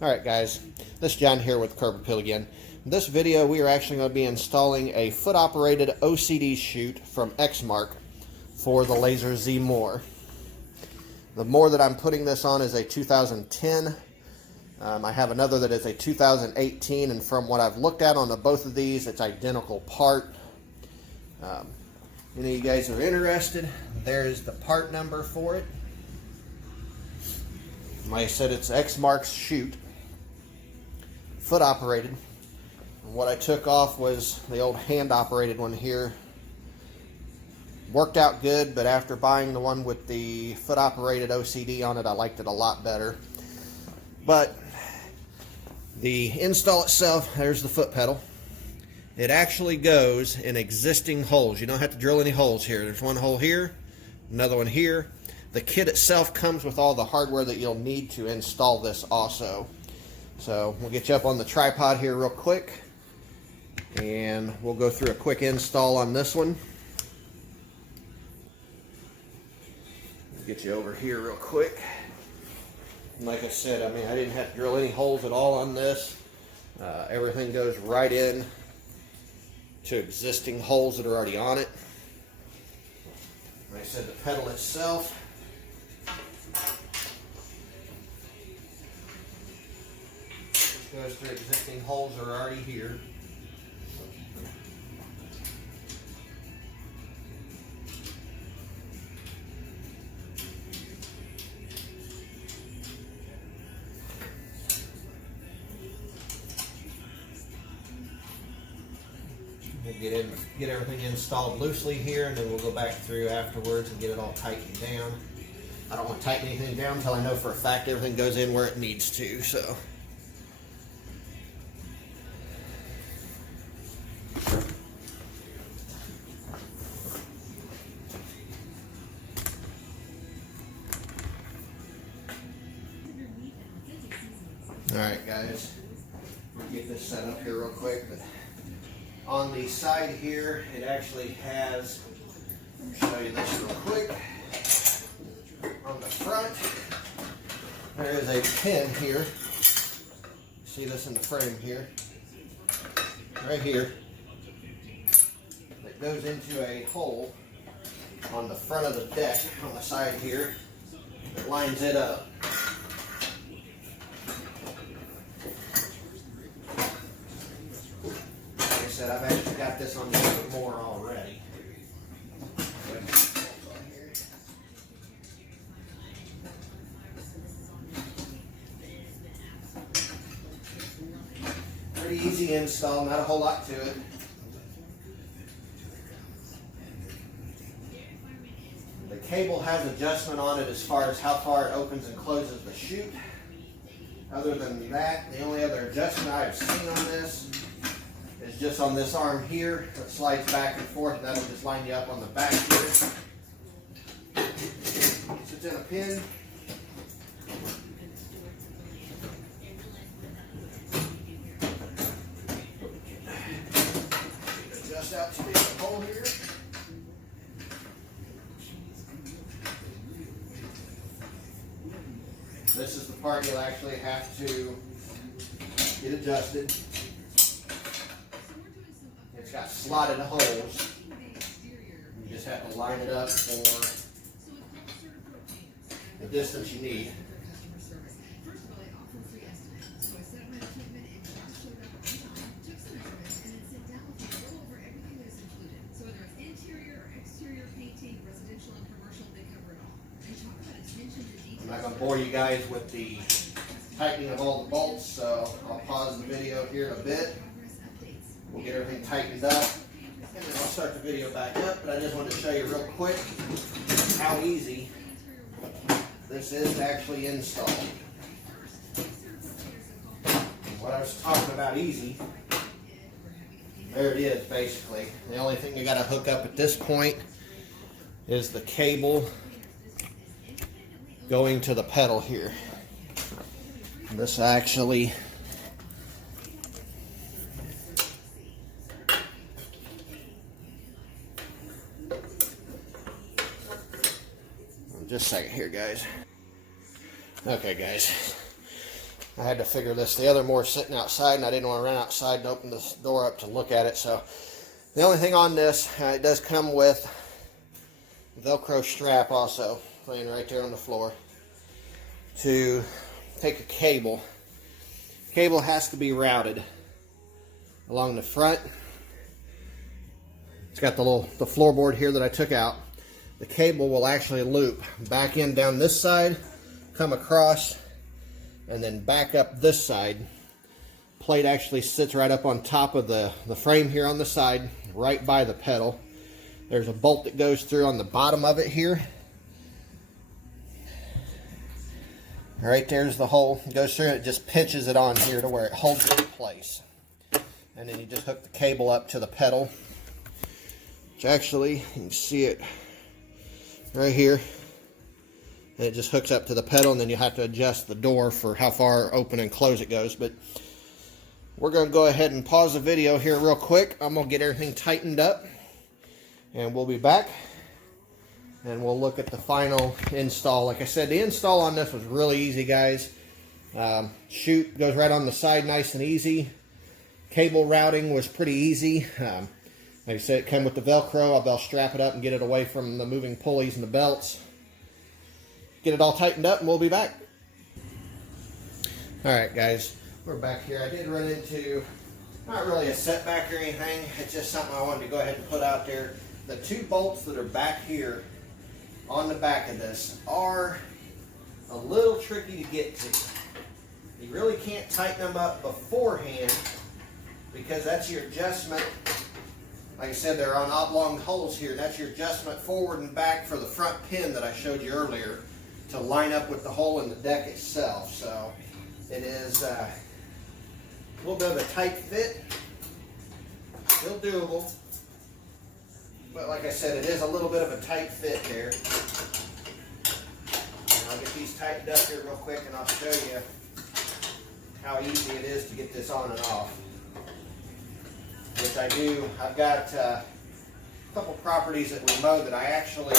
Alright guys, this is John here with Curb Appeal again. In this video we are actually going to be installing a foot operated OCD chute from Exmark for the Lazer Z Mower. The mower that I'm putting this on is a 2010. I have another that is a 2018, and from what I've looked at on both of these, it's identical part. Any of you guys are interested, there's the part number for it. Like I said, it's Exmark's chute, foot operated. And what I took off was the old hand operated one here. Worked out good, but after buying the one with the foot operated OCD on it, I liked it a lot better. But the install itself, there's the foot pedal. It actually goes in existing holes. You don't have to drill any holes here. There's one hole here, another one here. The kit itself comes with all the hardware that you'll need to install this also. So we'll get you up on the tripod here real quick, and we'll go through a quick install on this one. We'll get you over here real quick. And like I said, I mean, I didn't have to drill any holes at all on this. Everything goes right in to existing holes that are already on it. Like I said, the pedal itself, goes through existing holes that are already here. We'll get everything installed loosely here, and then we'll go back through afterwards and get it all tightened down. I don't want to tighten anything down until I know for a fact everything goes in where it needs to. So. Alright guys, we'll get this set up here real quick. But on the side here, it actually has, I'll show you this real quick. On the front, there is a pin here. See this in the frame here, right here, that goes into a hole on the front of the deck on the side here that lines it up. Like I said, I've actually got this on the other mower already. Pretty easy install, not a whole lot to it. The cable has adjustment on it as far as how far it opens and closes the chute. Other than that, the only other adjustment I've seen on this is just on this arm here that slides back and forth. That'll just line you up on the back here. Sits in a pin. Adjust out to the hole here. This is the part you'll actually have to get adjusted. It's got slotted holes. You just have to line it up for the distance you need. I'm not going to bore you guys with the tightening of all the bolts, so I'll pause the video here in a bit. We'll get everything tightened up, and then I'll start the video back up. But I just wanted to show you real quick how easy this is to actually install. What I was talking about easy, there it is basically. The only thing you got to hook up at this point is the cable going to the pedal here. This actually just a second here, guys. Okay, guys. I had to figure this. The other Mower's sitting outside, and I didn't want to run outside and open this door up to look at it. So the only thing on this, it does come with Velcro strap also, laying right there on the floor, to take a cable. Cable has to be routed along the front. It's got the floorboard here that I took out. The cable will actually loop back in down this side, come across, and then back up this side. Plate actually sits right up on top of the frame here on the side, right by the pedal. There's a bolt that goes through on the bottom of it here. Right there's the hole. It goes through and it just pinches it on here to where it holds it in place. And then you just hook the cable up to the pedal, which actually, you can see it right here. And it just hooks up to the pedal, and then you have to adjust the door for how far open and close it goes. But we're going to go ahead and pause the video here real quick. I'm going to get everything tightened up, and we'll be back, and we'll look at the final install. Like I said, the install on this was really easy, guys. Chute goes right on the side, nice and easy. Cable routing was pretty easy. Like I said, it came with the Velcro. I'll strap it up and get it away from the moving pulleys and the belts. Get it all tightened up, and we'll be back. Alright guys, we're back here. I did run into, not really a setback or anything, it's just something I wanted to go ahead and put out there. The two bolts that are back here on the back of this are a little tricky to get to. You really can't tighten them up beforehand, because that's your adjustment. Like I said, they're on oblong holes here. That's your adjustment forward and back for the front pin that I showed you earlier to line up with the hole in the deck itself. So it is a little bit of a tight fit, still doable, but like I said, it is a little bit of a tight fit there. And I'll get these tightened up here real quick, and I'll show you how easy it is to get this on and off. Which I do. I've got a couple properties that we mow that I actually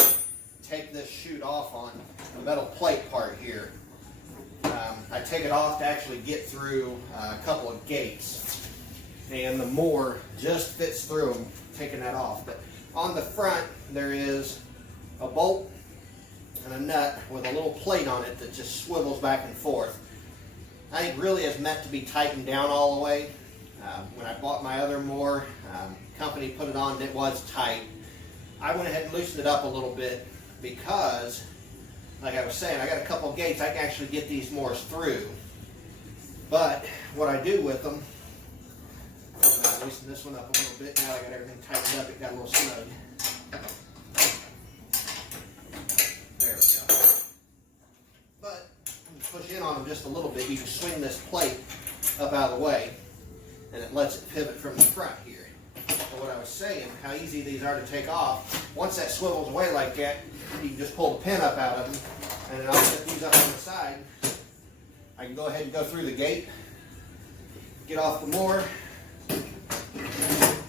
take this chute off on, the metal plate part here. I take it off to actually get through a couple of gates, and the mower just fits through them, taking that off. But on the front there is a bolt and a nut with a little plate on it that just swivels back and forth. I think really is meant to be tightened down all the way. When I bought my other mower, company put it on and it was tight. I went ahead and loosened it up a little bit because, like I was saying, I got a couple gates I can actually get these mowers through. But what I do with them, I'm going to loosen this one up a little bit. Now I got everything tightened up, it got a little snug. There we go. But when you push in on them just a little bit, you can swing this plate up out of the way, and it lets it pivot from the front here. So what I was saying, how easy these are to take off. Once that swivels away like that, you can just pull the pin up out of them, and then I'll set these up on the side. I can go ahead and go through the gate, get off the mower,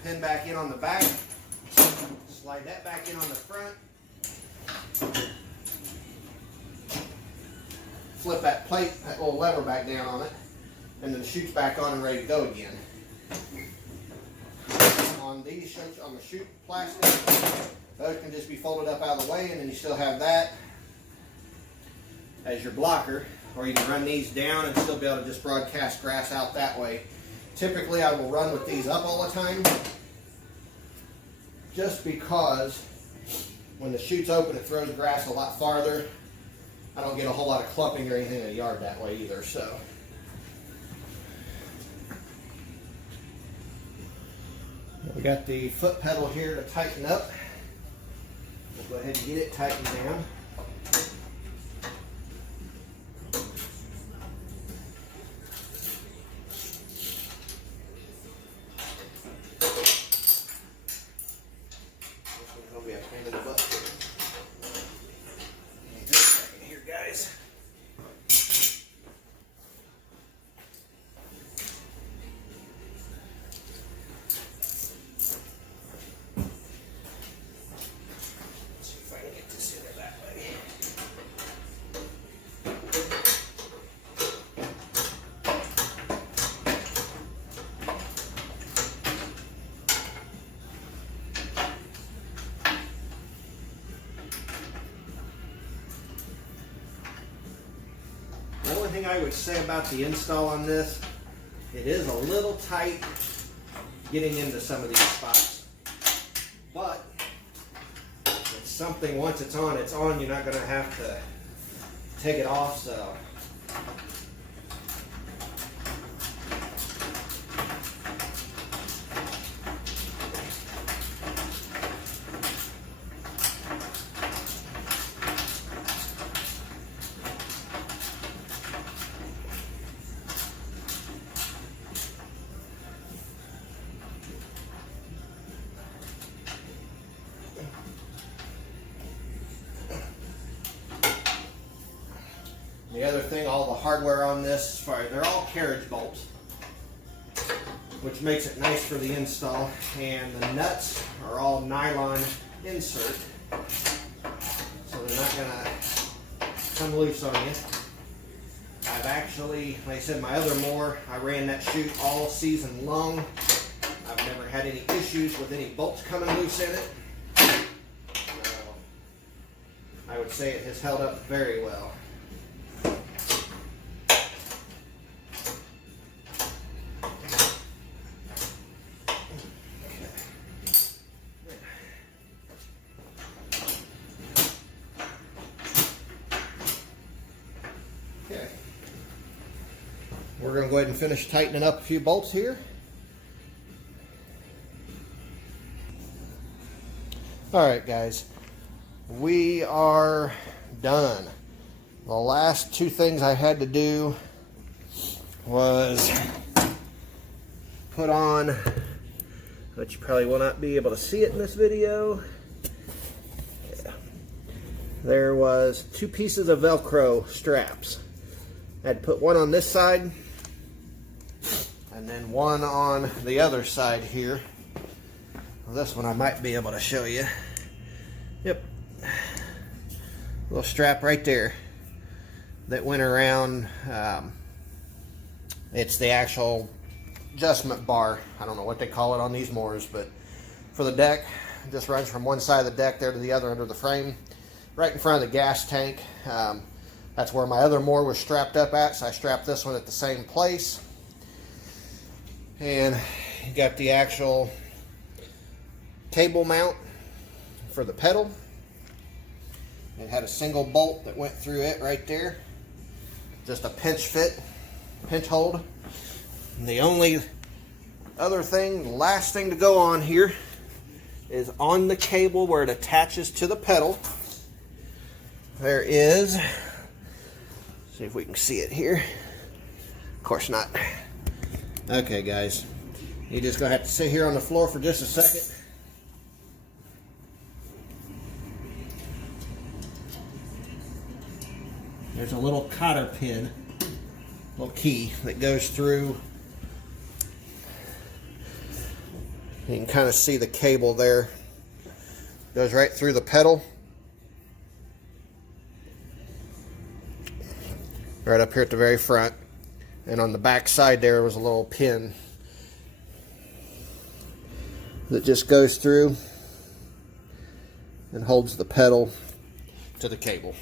pin back in on the back, slide that back in on the front, flip that plate, that little lever back down on it, and then the chute's back on and ready to go again. On these chutes, on the chute plastic, those can just be folded up out of the way, and then you still have that as your blocker, or you can run these down and still be able to just broadcast grass out that way. Typically I will run with these up all the time, just because when the chute's open it throws grass a lot farther. I don't get a whole lot of clumping or anything in the yard that way either. So we got the foot pedal here to tighten up. We'll go ahead and get it tightened down. This one's going to be a pain in the butt. Just a second here, guys. See if I can get this in there that way. thing I would say about the install on this, it is a little tight getting into some of these spots. But it's something, once it's on, you're not going to have to take it off. So the other thing, all the hardware on this, they're all carriage bolts, which makes it nice for the install. And the nuts are all nylon insert, so they're not going to come loose on you. I've actually, like I said, my other mower, I ran that chute all season long. I've never had any issues with any bolts coming loose in it. So I would say it has held up very well. We're going to go ahead and finish tightening up a few bolts here. Alright guys, we are done. The last two things I had to do was put on, but you probably will not be able to see it in this video. Yeah. There was 2 pieces of Velcro straps. I had to put one on this side and then one on the other side here. Well, this one I might be able to show you. Yep. Little strap right there that went around. It's the actual adjustment bar. I don't know what they call it on these mowers, but for the deck, it just runs from one side of the deck there to the other under the frame, right in front of the gas tank. That's where my other mower was strapped up at, so I strapped this one at the same place. And you got the actual cable mount for the pedal. It had a single bolt that went through it right there. Just a pinch fit, pinch hold. And the only other thing, the last thing to go on here is on the cable where it attaches to the pedal. There is, see if we can see it here. Of course not. Okay guys, you're just gonna have to sit here on the floor for just a second. There's a little cotter pin, little key that goes through. You can kind of see the cable there. Goes right through the pedal. Right up here at the very front. And on the back side there was a little pin that just goes through and holds the pedal to the cable.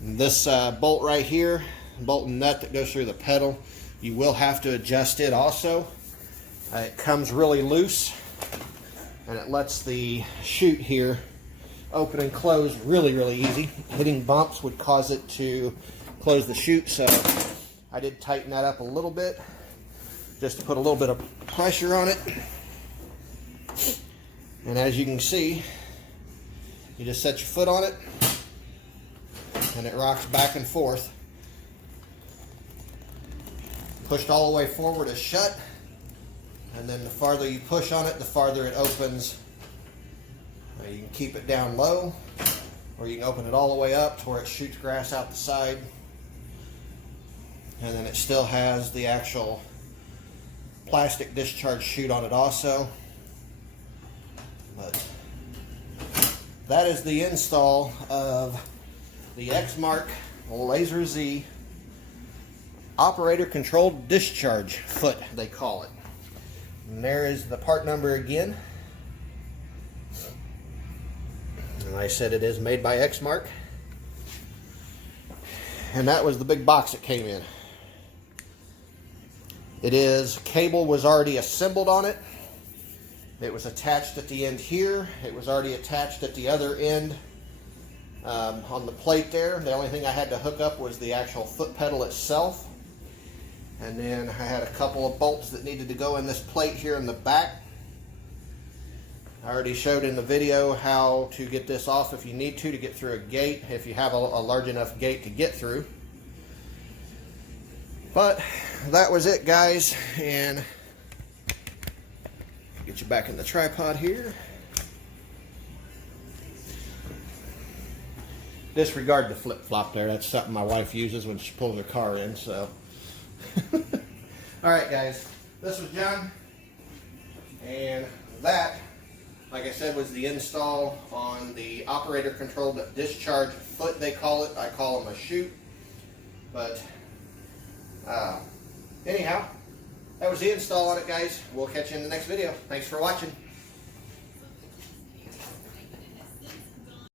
And this bolt right here, bolt and nut that goes through the pedal, you will have to adjust it also. It comes really loose and it lets the chute here open and close really easy. Hitting bumps would cause it to close the chute, so I did tighten that up a little bit just to put a little bit of pressure on it. And as you can see, you just set your foot on it and it rocks back and forth. Pushed all the way forward is shut, and then the farther you push on it, the farther it opens. You can keep it down low, or you can open it all the way up to where it shoots grass out the side. And then it still has the actual plastic discharge chute on it also. But that is the install of the Exmark Lazer Z operator controlled discharge foot, they call it. And there is the part number again. And like I said, it is made by Exmark. And that was the big box it came in. Cable was already assembled on it. It was attached at the end here. It was already attached at the other end on the plate there. The only thing I had to hook up was the actual foot pedal itself. And then I had a couple of bolts that needed to go in this plate here in the back. I already showed in the video how to get this off if you need to get through a gate, if you have a large enough gate to get through. But that was it, guys, and get you back in the tripod here. Disregard the flip-flop there. That's something my wife uses when she pulls her car in, so. Alright, guys, this was John, and that, like I said, was the install on the operator controlled discharge foot, they call it. I call them a chute. But anyhow, that was the install on it, guys. We'll catch you in the next video. Thanks for watching.